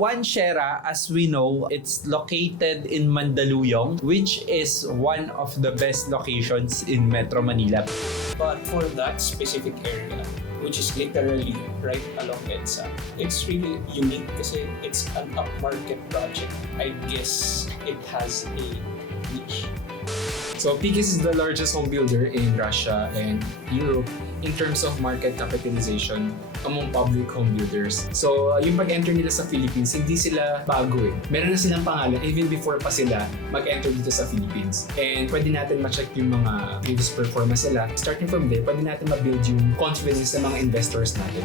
One Shera, as we know, it's located in Mandaluyong, which is one of the best locations in Metro Manila. But for that specific area, which is literally right along EDSA, it's really unique kasi it's an upmarket project. I guess it has a niche. So PIK is the largest home builder in Russia and Europe in terms of market capitalization among public home builders. So yung pag-enter nila sa Philippines, hindi sila bago eh. Meron na silang pangalan even before pa sila mag-enter dito sa Philippines. And pwede natin ma-check yung mga previous performance nila. Starting from there, pwede natin ma-build yung confidence ng mga investors natin.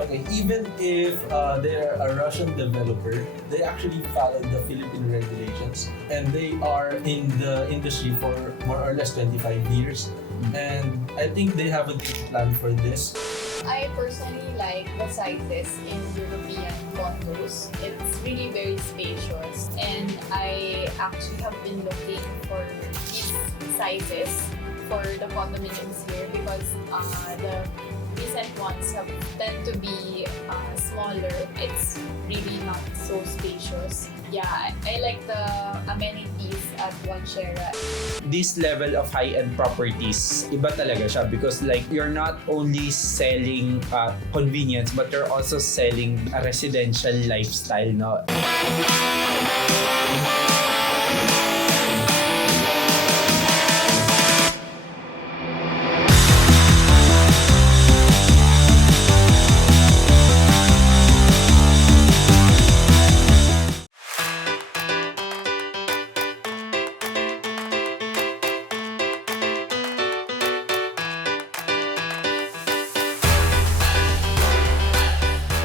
Okay, even if they're a Russian developer, they actually follow the Philippine regulations and they are in the industry for more or less 25 years. And I think they have a good plan for this. I personally like the sizes in European condos. It's really very spacious and I actually have been looking for these sizes for the condominiums here because the recent ones tend to be smaller. It's really not so spacious. Yeah, I like the amenities at One Shera. This level of high-end properties, iba talaga siya because like you're not only selling convenience but you're also selling a residential lifestyle, no?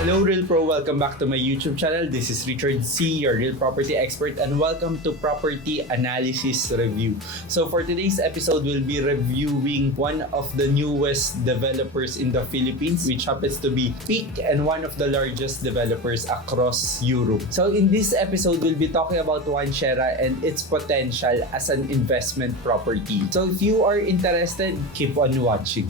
Hello Real Pro, welcome back to my YouTube channel. This is Richard C, your real property expert, and welcome to Property Analysis Review. So for today's episode, we'll be reviewing one of the newest developers in the Philippines, which happens to be PIK and one of the largest developers across Europe. So in this episode, we'll be talking about One Shera and its potential as an investment property. So if you are interested, keep on watching.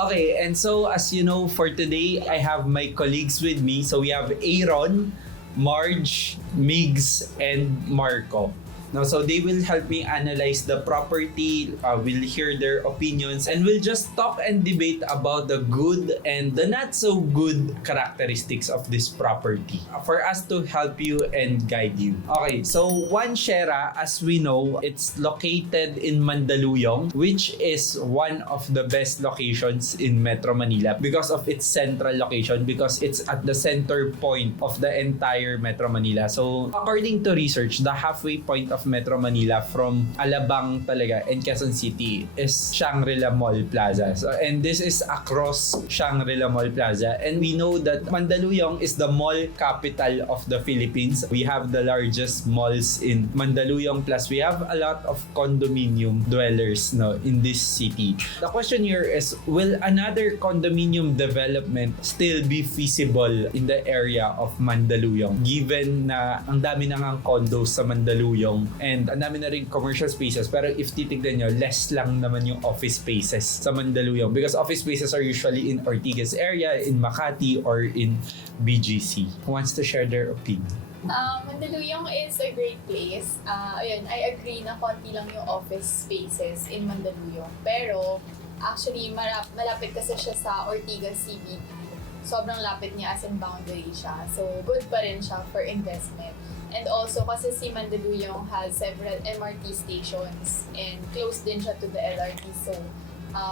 Okay, and so as you know, for today, I have my colleagues with me. So we have Aaron, Marge, Migs, and Marco. Now, so they will help me analyze the property, we'll hear their opinions, and we'll just talk and debate about the good and the not so good characteristics of this property for us to help you and guide you. Okay, so One Shera, as we know, it's located in Mandaluyong, which is one of the best locations in Metro Manila because of its central location, because it's at the center point of the entire Metro Manila. So, according to research, the halfway point of Metro Manila from Alabang talaga and Quezon City is Shangri-La Mall Plaza. So, and this is across Shangri-La Mall Plaza. And we know that Mandaluyong is the mall capital of the Philippines. We have the largest malls in Mandaluyong, plus we have a lot of condominium dwellers in this city. The question here is, will another condominium development still be feasible in the area of Mandaluyong, given na ang dami na ngang condos sa Mandaluyong and ang dami na rin commercial spaces, pero if titignan nyo, less lang naman yung office spaces sa Mandaluyong because office spaces are usually in Ortigas area, in Makati, or in BGC. Who wants to share their opinion? Mandaluyong is a great place. Ayun, I agree na konti lang yung office spaces in Mandaluyong. Pero actually, malapit kasi siya sa Ortigas CBD. Sobrang lapit niya as in boundary siya. So, good pa rin siya for investment. And also, kasi si Mandaluyong has several MRT stations and close din siya to the LRT. So,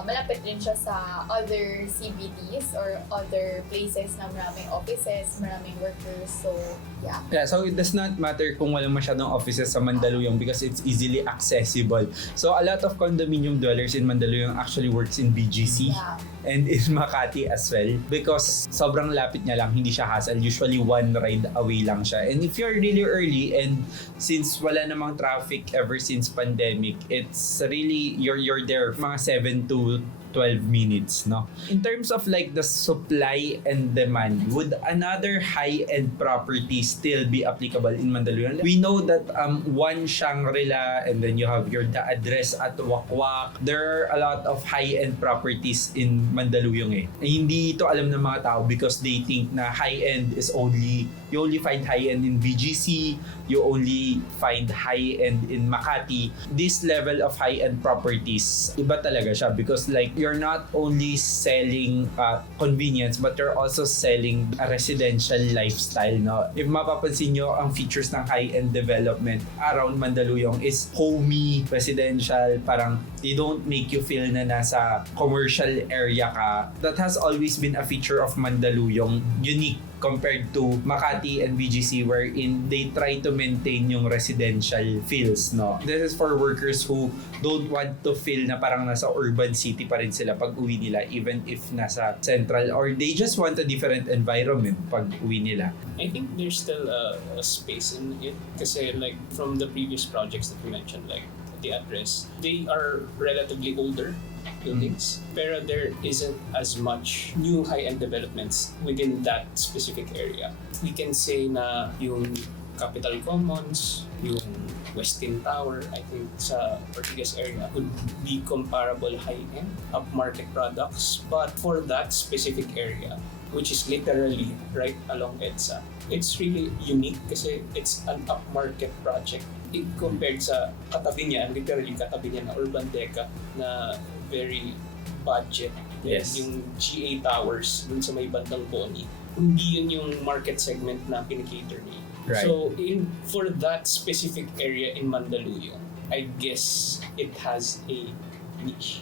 malapit rin siya sa other CBDs or other places na maraming offices, maraming workers. So, yeah. Yeah, so it does not matter kung walang masyadong offices sa Mandaluyong because it's easily accessible. So, a lot of condominium dwellers in Mandaluyong actually works in BGC. Yeah. And in Makati as well because sobrang lapit niya lang, hindi siya hassle. Usually one ride away lang siya. And if you're really early and since wala namang traffic ever since pandemic, it's really you're there mga 7 to 12 minutes, no? In terms of like the supply and demand, would another high-end property still be applicable in Mandaluyong? We know that one Shangri-La, and then you have your the address at Wakwak. There are a lot of high-end properties in Mandaluyong eh. Hindi ito alam ng mga tao because they think na high-end is you only find high-end in BGC, you only find high-end in Makati. This level of high-end properties, iba talaga siya because like you're not only selling convenience but you're also selling a residential lifestyle, no? If mapapansin nyo, ang features ng high-end development around Mandaluyong is homey, residential, parang they don't make you feel na nasa commercial area ka. That has always been a feature of Mandaluyong, unique compared to Makati and BGC wherein they try to maintain yung residential feels, no? This is for workers who don't want to feel na parang nasa urban city pa rin sila pag uwi nila even if nasa central, or they just want a different environment pag uwi nila. I think there's still a space in it kasi like from the previous projects that we mentioned, like the address, they are relatively older buildings, pero there isn't as much new high-end developments within that specific area. We can say na yung Capital Commons, yung Westin Tower, I think sa Ortigas area would be comparable high-end upmarket products, but for that specific area, which is literally right along EDSA, it's really unique kasi it's an upmarket project. Compared sa katabi niya, literally katabi niya na Urban Deca na very budget. Yes. Yung GA Towers dun sa may bandang Boni, hindi yun yung market segment na pinikater niya. Right. So for that specific area in Mandaluyong, I guess it has a niche.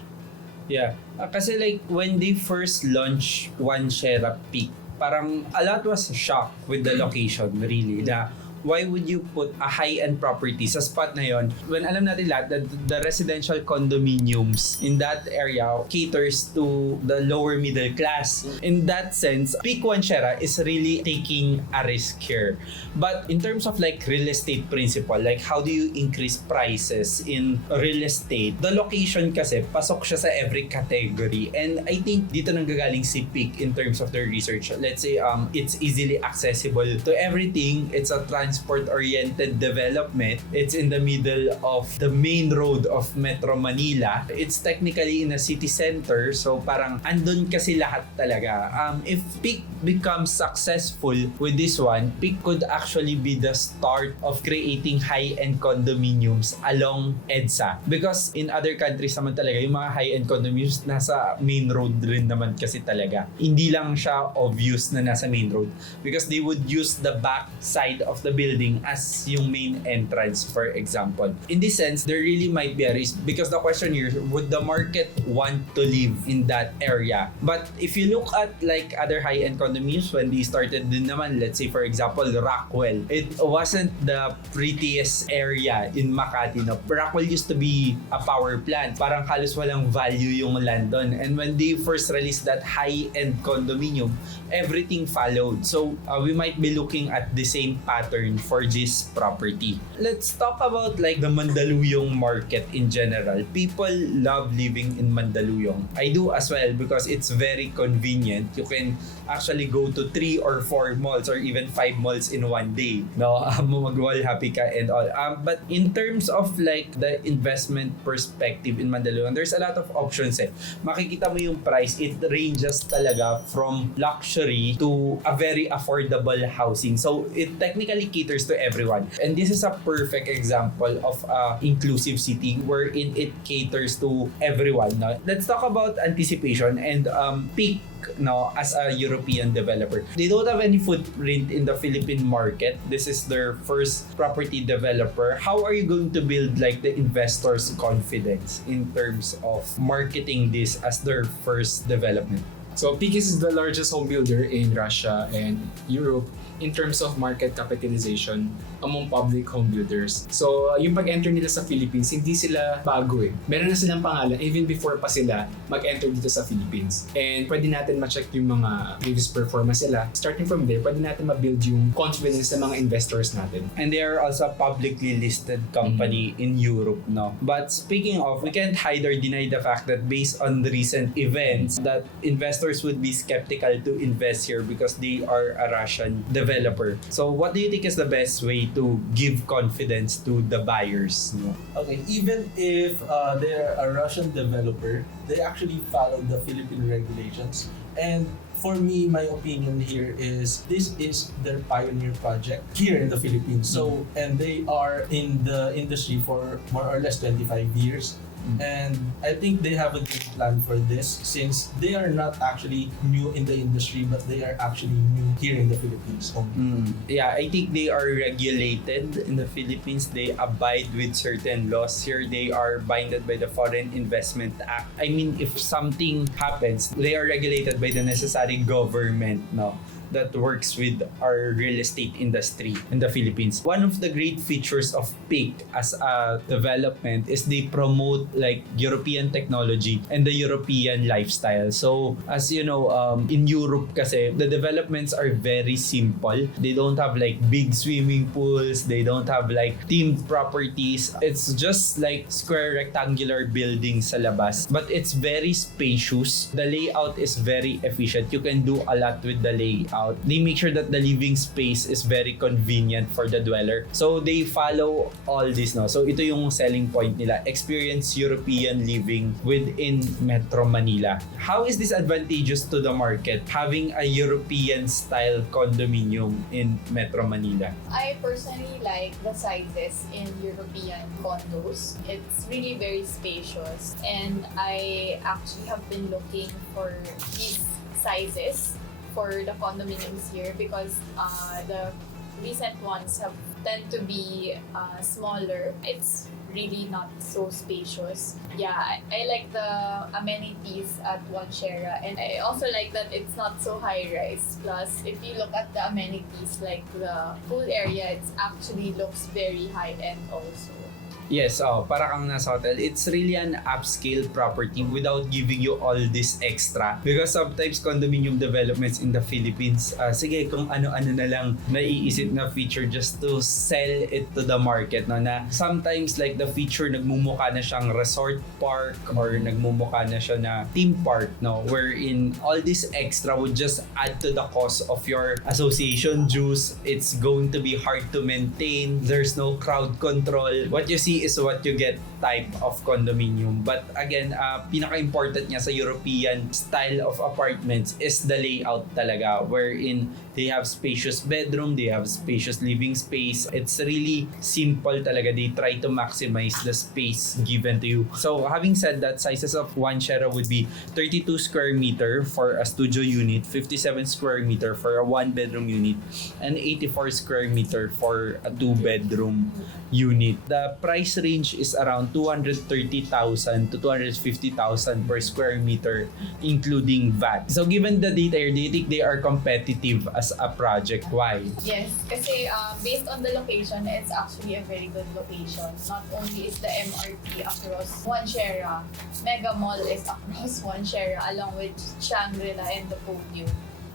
Yeah. Kasi like when they first launched One Shera Peak, parang a lot was shocked with the location really. Na why would you put a high-end property sa spot na yon when alam natin lahat that the residential condominiums in that area caters to the lower middle class. In that sense, Peak One Shera is really taking a risk here. But in terms of like real estate principle, like how do you increase prices in real estate? The location kasi pasok siya sa every category, and I think dito nang gagaling si Peak in terms of their research. Let's say it's easily accessible to everything. It's a transport-oriented development. It's in the middle of the main road of Metro Manila. It's technically in a city center, so parang andun kasi lahat talaga. If Peak becomes successful with this one, Peak could actually be the start of creating high-end condominiums along EDSA. Because in other countries naman talaga, yung mga high-end condominiums nasa main road rin naman kasi talaga. Hindi lang siya obvious na nasa main road because they would use the back side of the building as yung main entrance, for example. In this sense, there really might be a risk because the question here, would the market want to live in that area? But if you look at like other high-end condominiums, when they started din naman, let's say for example, Rockwell, it wasn't the prettiest area in Makati. No? Rockwell used to be a power plant. Parang halos walang value yung land doon. And when they first released that high-end condominium, everything followed. So we might be looking at the same pattern for this property. Let's talk about like the Mandaluyong market in general. People love living in Mandaluyong. I do as well because it's very convenient. You can actually go to 3 or 4 malls or even 5 malls in one day. No, mag-wall happy ka and all. But in terms of like the investment perspective in Mandaluyong, there's a lot of options eh. Makikita mo yung price, it ranges talaga from luxury to a very affordable housing. So it technically caters to everyone. And this is a perfect example of a inclusive city wherein it caters to everyone. No? Let's talk about anticipation and Peak. No, as a European developer, they don't have any footprint in the Philippine market. This is their first property developer. How are you going to build like the investors' confidence in terms of marketing this as their first development? So PIK is the largest home builder in Russia and Europe in terms of market capitalization among public home builders. So yung pag-enter nila sa Philippines, hindi sila bago eh. Meron na silang pangalan even before pa sila mag-enter dito sa Philippines. And pwede natin ma-check yung mga previous performance nila. Starting from there, pwede natin ma-build yung confidence ng mga investors natin. And they are also a publicly listed company in Europe, no? But speaking of, we can't hide or deny the fact that based on the recent events, that investors would be skeptical to invest here because they are a Russian developer. So what do you think is the best way to give confidence to the buyers? No? Okay, even if they're a Russian developer, they actually follow the Philippine regulations. And for me, my opinion here is this is their pioneer project here in the Philippines. So, and they are in the industry for more or less 25 years. And I think they have a good plan for this since they are not actually new in the industry, but they are actually new here in the Philippines only. Yeah, I think they are regulated in the Philippines. They abide with certain laws here. They are binded by the Foreign Investment Act. I mean, if something happens, they are regulated by the necessary government, no? That works with our real estate industry in the Philippines. One of the great features of PIK as a development is they promote like European technology and the European lifestyle. So as you know, in Europe kasi, the developments are very simple. They don't have like big swimming pools. They don't have like themed properties. It's just like square rectangular buildings sa labas. But it's very spacious. The layout is very efficient. You can do a lot with the layout. They make sure that the living space is very convenient for the dweller. So they follow all this, no? So ito yung selling point nila. Experience European living within Metro Manila. How is this advantageous to the market, having a European style condominium in Metro Manila? I personally like the sizes in European condos. It's really very spacious, and I actually have been looking for these sizes for the condominiums here because the recent ones have tend to be smaller. It's really not so spacious. Yeah, I like the amenities at One Shera, and I also like that it's not so high rise. Plus, if you look at the amenities like the pool area, it actually looks very high end also. Yes, para kang nasa hotel. It's really an upscale property without giving you all this extra. Because sometimes condominium developments in the Philippines, sige kung ano-ano na lang naiisip na feature just to sell it to the market. No? Na sometimes like the feature nagmumukha na siyang resort park or nagmumukha na siya na theme park, no? Wherein all this extra would just add to the cost of your association dues. It's going to be hard to maintain. There's no crowd control. What you see is what you get type of condominium. But again, pinaka-important niya sa European style of apartments is the layout talaga, wherein they have spacious bedroom, they have spacious living space. It's really simple talaga. They try to maximize the space given to you. So having said that, sizes of One Shera would be 32 square meter for a studio unit, 57 square meter for a one-bedroom unit, and 84 square meter for a two-bedroom unit. The price range is around 230,000 to 250,000 per square meter, including VAT. So given the data here, do you think they are competitive as a project? Why? Yes, kasi based on the location, it's actually a very good location. Not only is the MRT across One Shera, Mega Mall is across One Shera along with Shangri-La and the Podium.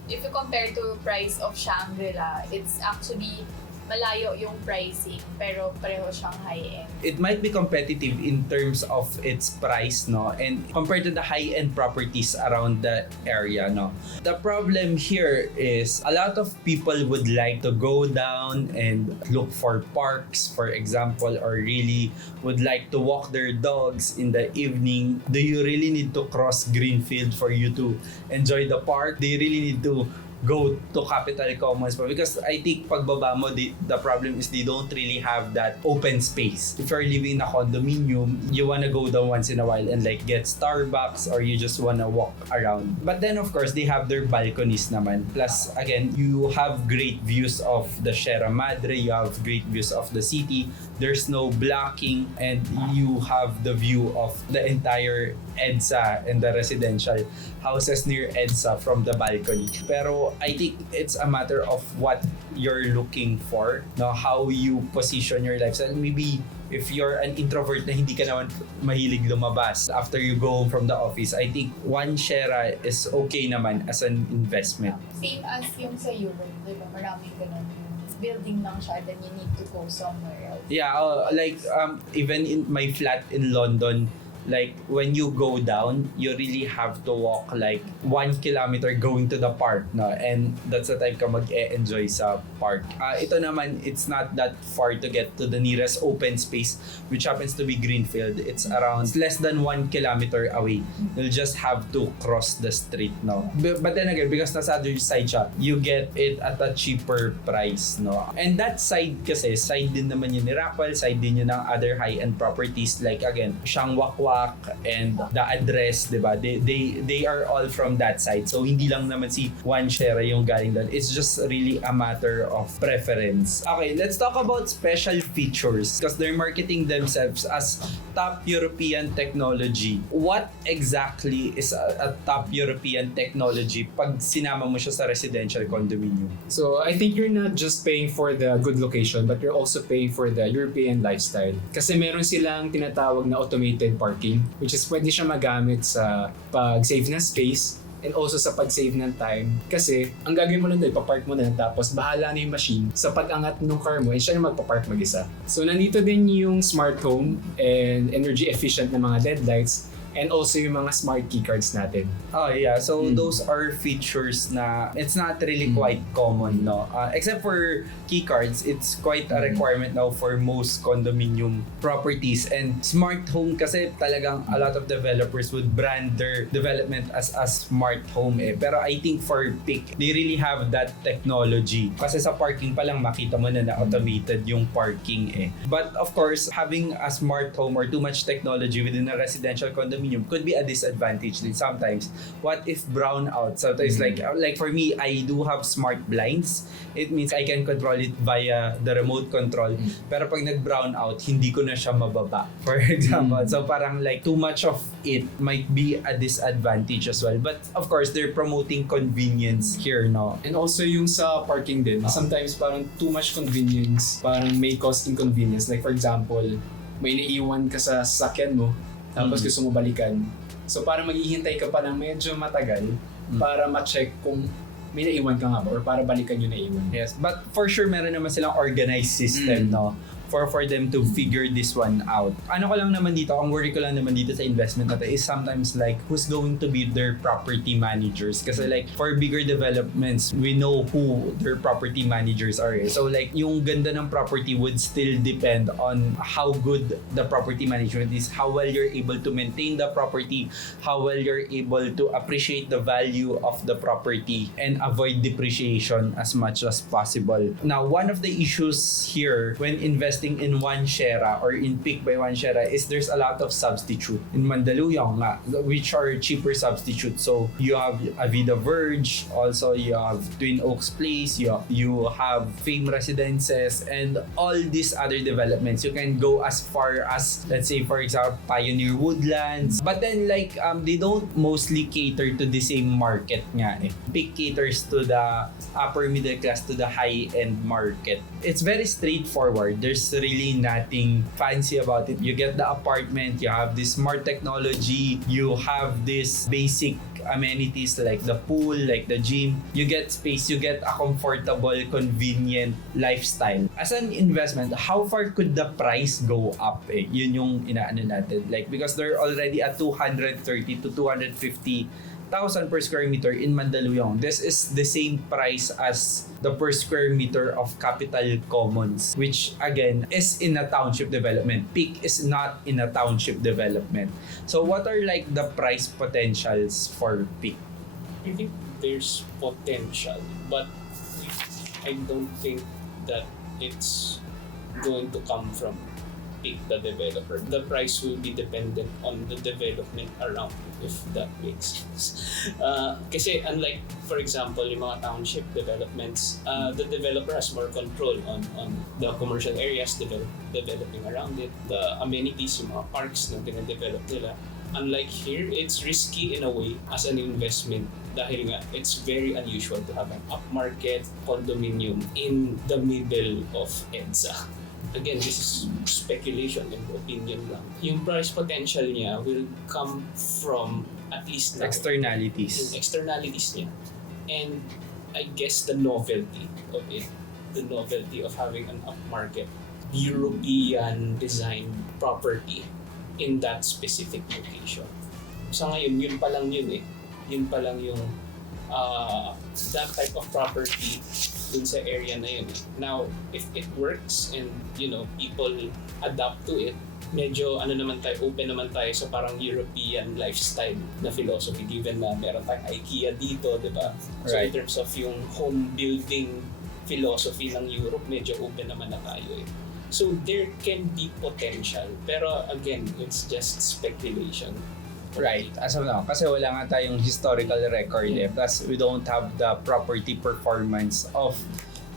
If you compare to price of Shangri-La, it's actually malayo yung pricing pero pareho siyang high-end. It might be competitive in terms of its price, no? And compared to the high-end properties around the area, no? The problem here is a lot of people would like to go down and look for parks, for example, or really would like to walk their dogs in the evening. Do you really need to cross Greenfield for you to enjoy the park? Do you really need to go to Capital Commons pa because I think pagbaba mo, the problem is they don't really have that open space. If you're living in a condominium, you wanna go down once in a while and like get Starbucks or you just wanna walk around. But then of course, they have their balconies naman. Plus, again, you have great views of the Sierra Madre, you have great views of the city, there's no blocking, and you have the view of the entire EDSA and the residential houses near EDSA from the balcony. Pero I think it's a matter of what you're looking for, no? How you position your lifestyle. Maybe if you're an introvert na hindi ka naman mahilig lumabas after you go home from the office, I think one share is okay naman as an investment. Same as yung sa Europe, di ba? Maraming ganun yung building lang siya, then you need to go somewhere else. Yeah, even in my flat in London, like when you go down, you really have to walk like 1 kilometer going to the park, no? And that's the time ka mag-e-enjoy sa park. Ito naman, it's not that far to get to the nearest open space, which happens to be Greenfield. It's less than 1 kilometer away. You'll just have to cross the street, no? But then again, because nasa other side siya, you get it at a cheaper price, no? And that side kasi, side din naman yun ni Rapal, side din yun ng other high-end properties like again, Shangwakwa and the address, diba? They are all from that side. So hindi lang naman si one share yung galing doon. It's just really a matter of preference. Okay, let's talk about special features because they're marketing themselves as top European technology. What exactly is a top European technology pag sinama mo siya sa residential condominium? So I think you're not just paying for the good location, but you're also paying for the European lifestyle. Kasi meron silang tinatawag na automated parking, which is pwede siya magamit sa pag-save ng space and also sa pag-save ng time. Kasi ang gagawin mo lang doon, ipapark mo na tapos bahala na yung machine sa pag-angat ng car mo, siya yung magpapark mag-isa. So nandito din yung smart home and energy efficient na mga LED lights and also yung mga smart keycards natin. Oh yeah, so those are features na it's not really quite common, no? Except for keycards, it's quite a requirement now for most condominium properties. And smart home kasi talagang a lot of developers would brand their development as a smart home eh. Pero I think for PIK, they really have that technology. Kasi sa parking pa lang makita mo na automated yung parking eh. But of course, having a smart home or too much technology within a residential condominium could be a disadvantage din sometimes. What if brownout? Sometimes like for me, I do have smart blinds. It means I can control it via the remote control. Pero pag nag-brown out, hindi ko na siya mababa. For example, so parang like too much of it might be a disadvantage as well. But of course, they're promoting convenience here, no? And also yung sa parking din, sometimes parang too much convenience, parang may cause inconvenience. Like for example, may naiiwan ka sa sasakyan mo, tapos gusto mo balikan. So parang maghihintay ka pa ng medyo matagal para ma-check kung may naiwan ka nga ba or para balikan yung naiwan. Yes, but for sure meron naman silang organized system, no? For them to figure this one out. Ano ko lang naman dito, ang worry ko lang naman dito sa investment natin is sometimes like who's going to be their property managers. Kasi like for bigger developments, we know who their property managers are. So like yung ganda ng property would still depend on how good the property management is, how well you're able to maintain the property, how well you're able to appreciate the value of the property and avoid depreciation as much as possible. Now, one of the issues here when investing in one share or in PIK by one share is there's a lot of substitute in Mandaluyong nga, which are cheaper substitutes. So you have Avida Verge, also you have Twin Oaks Place, you have Fame Residences, and all these other developments. You can go as far as, let's say for example, Pioneer Woodlands. But then like they don't mostly cater to the same market nga eh. PIK caters to the upper middle class, to the high-end market. It's very straightforward. There's really nothing fancy about it. You get the apartment, you have this smart technology, you have this basic amenities like the pool, like the gym. You get space, you get a comfortable, convenient lifestyle. As an investment, how far could the price go up eh? Yun yung inaano natin. Like because they're already at 230 to 250,000 per square meter in Mandaluyong. This is the same price as the per square meter of Capital Commons, which again is in a township development. PIK is not in a township development. So what are like the price potentials for PIK? I think there's potential, but I don't think that it's going to come from PIK, the developer. The price will be dependent on the development around it, if that makes sense. Kasi unlike, for example, yung mga township developments, the developer has more control on the commercial areas developing around it, the amenities, yung mga parks na develop nila. Unlike here, it's risky in a way as an investment dahil nga it's very unusual to have an upmarket condominium in the middle of EDSA. Again, this is speculation and opinion lang. Yung price potential niya will come from at least now, Externalities. yung externalities niya. And I guess the novelty of it, the novelty of having an upmarket European designed property in that specific location. Sa ngayon, yun pa lang yun eh. Yun pa lang yung that type of property dun sa area na yun. Now, if it works and people adapt to it, medyo open naman tayo sa parang European lifestyle na philosophy given na meron tayong IKEA dito, di ba? So in Right. terms of yung home building philosophy ng Europe, medyo open naman na tayo eh. So there can be potential, pero again, it's just speculation. Right. As of now, kasi wala nga tayong historical record plus we don't have the property performance of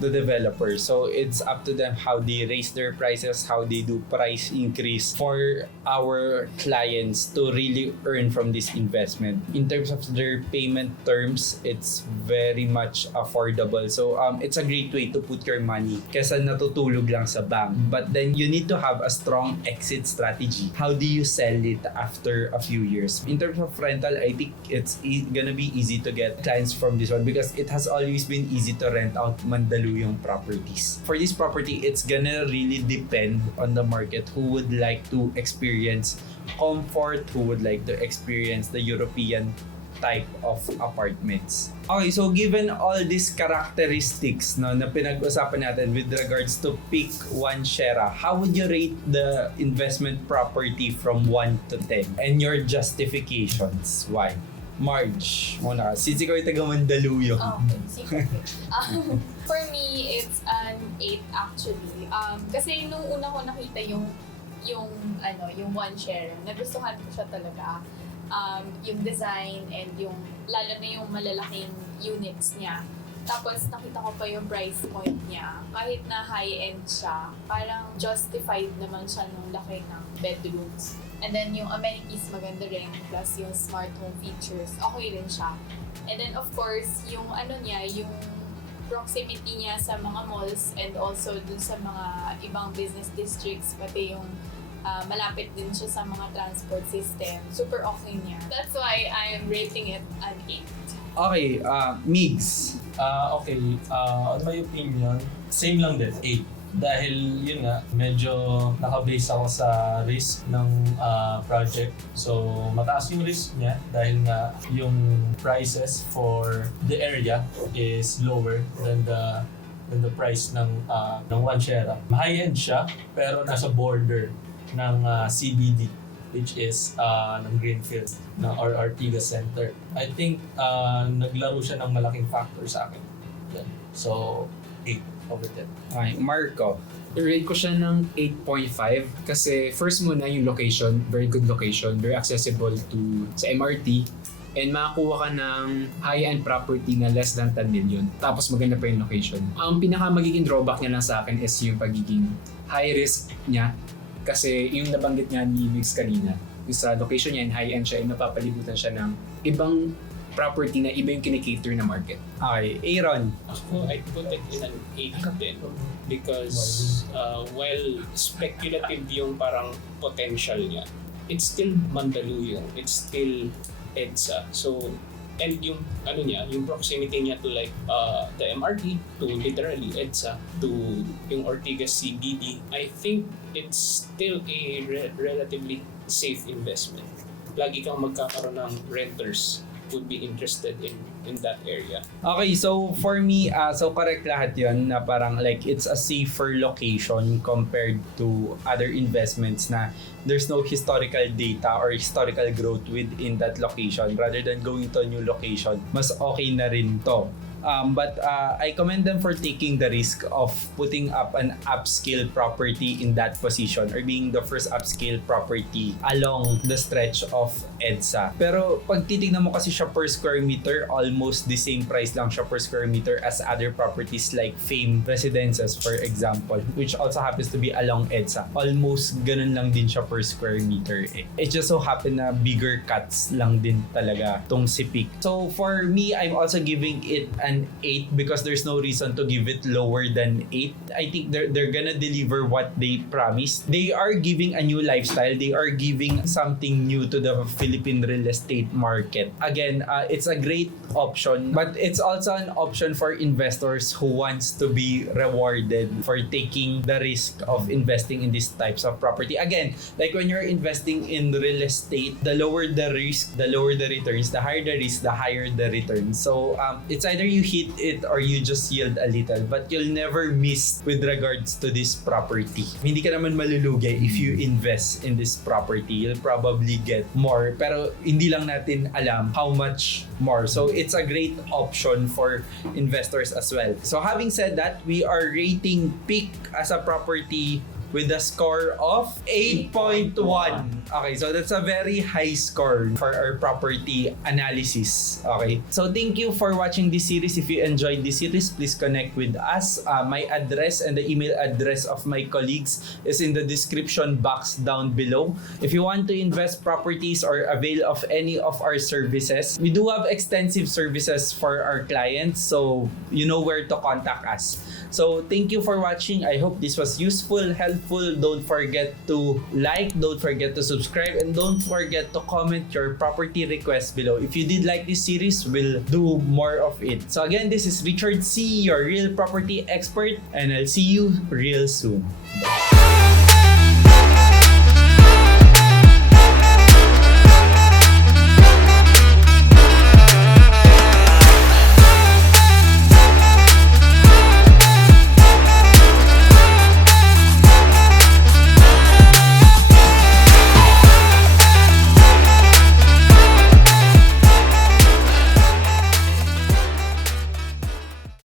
the developer. So it's up to them how they raise their prices, how they do price increase for our clients to really earn from this investment. In terms of their payment terms, it's very much affordable. So it's a great way to put your money kesa natutulog lang sa bank. But then you need to have a strong exit strategy. How do you sell it after a few years? In terms of rental, I think it's gonna be easy to get clients from this one because it has always been easy to rent out Mandaluyong properties. For this property, it's gonna really depend on the market who would like to experience comfort, who would like to experience the European type of apartments. Okay, so given all these characteristics na pinag-usapan natin with regards to PIK 1 Shera, how would you rate the investment property from 1 to 10? And your justifications? Why? Marge, muna ka. Since ikaw yung taga Mandaluyong. Okay, sige. For me, it's an 8 actually. Kasi nung una ko nakita yung one share, nagustuhan ko siya talaga. Yung design and yung lalo na yung malalaking units niya. Tapos nakita ko pa yung price point niya. Kahit na high-end siya, parang justified naman siya nung laki ng bedrooms. And then yung amenities maganda rin, plus yung smart home features, okay rin siya. And then of course, yung yung proximity niya sa mga malls and also dun sa mga ibang business districts, pati yung malapit din siya sa mga transport system. Super okay niya. That's why I am rating it an 8. Okay, Migs. Okay, on my opinion, same lang din, 8. Dahil yun nga, medyo nakabase ako sa risk ng project. So, mataas yung risk niya dahil nga yung prices for the area is lower than the price ng one share. High-end siya, pero nasa border ng CBD, which is ng Greenfield or Ortigas Center. I think naglaro siya ng malaking factor sa akin. Yan. So, 8 over 10. Okay, Marco. I-rate ko siya ng 8.5 kasi first muna yung location, very good location, very accessible to sa MRT, and makakuha ka ng high-end property na less than 10 million. Tapos maganda pa yung location. Ang pinaka magiging drawback niya lang sa akin is yung pagiging high risk niya kasi yung nabanggit niya ni Mix kanina, yung sa location niya and high-end siya, napapalibutan siya ng ibang property na iba yung kinikater na market. Okay, Aaron. Ako, I put it in an 8 din because while speculative yung parang potential niya, it's still Mandaluyong, it's still EDSA. So, and yung yung proximity niya to like the MRT, to literally EDSA, to yung Ortigas CBD, I think it's still a relatively safe investment. Lagi kang magkakaroon ng renters would be interested in that area. Okay, so for me, so correct lahat yun na parang like it's a safer location compared to other investments na there's no historical data or historical growth within that location. Rather than going to a new location, mas okay na rin to. But I commend them for taking the risk of putting up an upscale property in that position or being the first upscale property along the stretch of EDSA. Pero pag titignan mo kasi siya per square meter, almost the same price lang siya per square meter as other properties like Fame Residences, for example, which also happens to be along EDSA. Almost ganun lang din siya per square meter. It just so happen na bigger cuts lang din talaga tong si PIK. So for me, I'm also giving it an 8 because there's no reason to give it lower than 8. I think they're gonna deliver what they promised. They are giving a new lifestyle. They are giving something new to the Philippine real estate market. Again, it's a great option, but it's also an option for investors who wants to be rewarded for taking the risk of investing in these types of property. Again, like when you're investing in real estate, the lower the risk, the lower the returns, the higher the risk, the higher the returns. So it's either you hit it or you just yield a little, but you'll never miss with regards to this property. Hindi ka naman malulugi if you invest in this property. You'll probably get more, pero hindi lang natin alam how much more. So it's a great option for investors as well. So having said that, we are rating PIK as a property with a score of 8.1. Okay, so that's a very high score for our property analysis. Okay, so thank you for watching this series. If you enjoyed this series, please connect with us. My address and the email address of my colleagues is in the description box down below. If you want to invest properties or avail of any of our services, we do have extensive services for our clients, so you know where to contact us. So thank you for watching. I hope this was useful, helpful. Don't forget to like, don't forget to subscribe, and don't forget to comment your property requests below. If you did like this series, we'll do more of it. So again, this is Richard C, your real property expert, and I'll see you real soon.